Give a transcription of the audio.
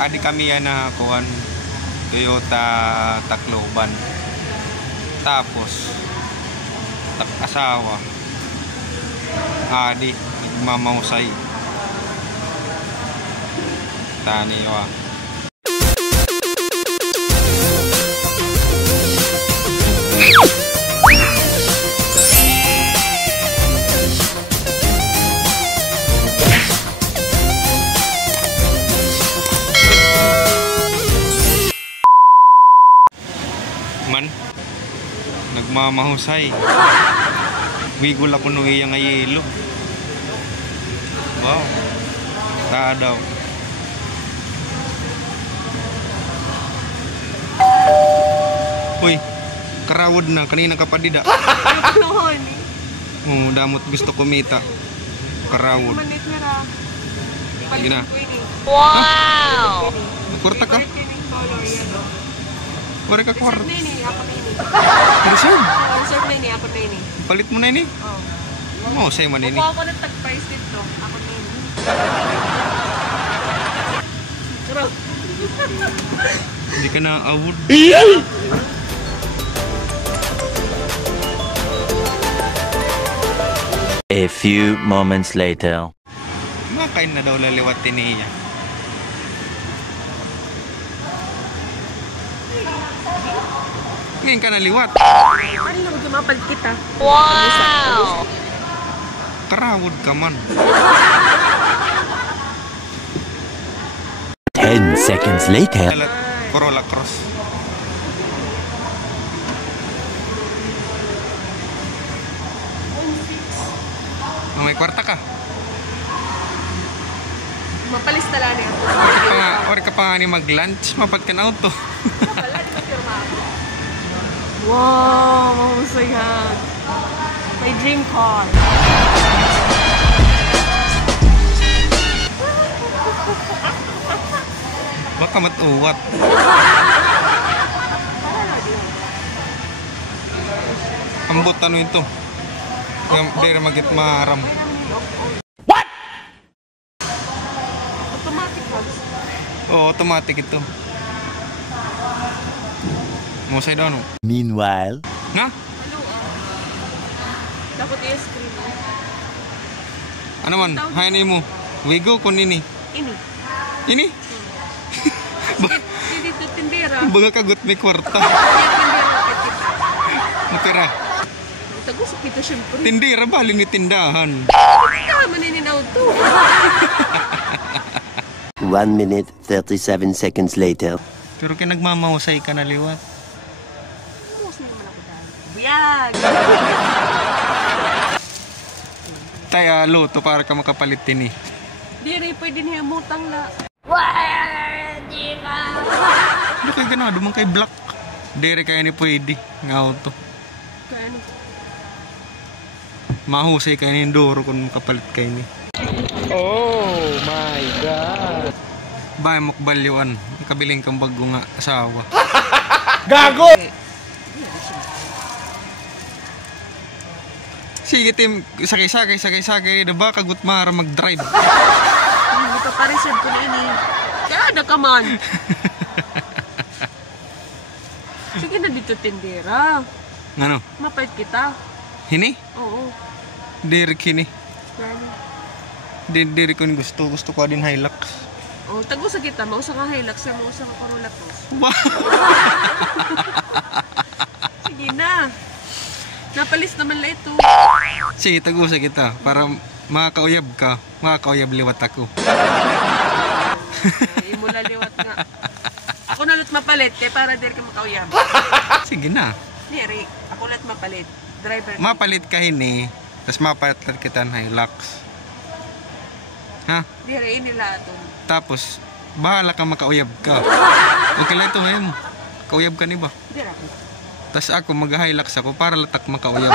Adi kami yan na kuhan Toyota Tacloban. Tapos asawa adi nagmamausay taniwa. Man nagmamahusay wigul ako nung iyang ayelo. Wow daw uy karawod na kanina ka pa dida. Damot gusto kumita karawod. Lagi na. Wow kurta ka wala ka kwarta. Reserve? Reserve na ini, ako na ini. Palit mo na ini? Oo. Oh, sa'yo man ini. Kuha ako ng tag-price dito. Ako na ini. Hindi ka na award. A few moments later. Makain na daw laliwatin niya. Ngayon ka naliwat. Ano lang gumapal kita? Wow! Karawod ka man. 10 seconds later. Corolla Cross. May kwarta ka. Mapalis na lang yan. Ori ka pa nga ni mag-lunch. Mapat ka na auto. Wow, mahusay yan. My dream car. Baka matuwat. Ambot ano ito? Di magit maram. What? Automatic ba? Oo, automatic ito. Musay daw no? Meanwhile. Nga? Ano dapat i-screen mo. Ano man? Haini mo. Wigo ko nini. Ini. Ini? Hindi ito tindera. Baga kagot may kwarta. Matira. Tago sa kita syempre. Tindira bali ni tindahan. Hindi ka maninaw to. 1 minute 37 seconds later. Pero kaya nagmamahusay ka na liwat. Buyag! Tayo luto para ka makapalit din eh. Di rin pwede niya mutang na. Ano kayo ganado man kay black? Dere kaya ni pwede ng auto. Kaya ano? Mahusay kayo ni Enduro kung makapalit kayo ni. Oh my God! Bahay mukbalyuan. Ikabiling kang bago nga asawa. Gago! Sige tim, sakay. Diba kagut mara mag-drive. Hindi pa pa-reserve ko na ini. Kaya ada ka man. Sige na dito tindera. Ano? Mapait kita. Hini? Oo. Dere kini. Kaya Dere ko ni gusto ko din Hilux. oh, tago sa kita. Mausa ka Hilux, mausa ka Corolla Cross. Wow! Sige na. Napalis naman lang ito. Sige, tagusa kita para makakauyab ka. Makakauyab liwat ako. Ay, mula liwat nga. Ako na ulit mapalit kaya para dere ka makauyab. Sige na. Dere, ako ulit mapalit. Driver. Mapalit ka hini, tapos mapalit kita ng Hilux. Ha? Dere, inila ito. Tapos, bahala ka makauyab ka. Okay lang ito ngayon. Kauyab ka ni ba? Dere ako. Tapos ako mag-Hilux ako para latak makauyab.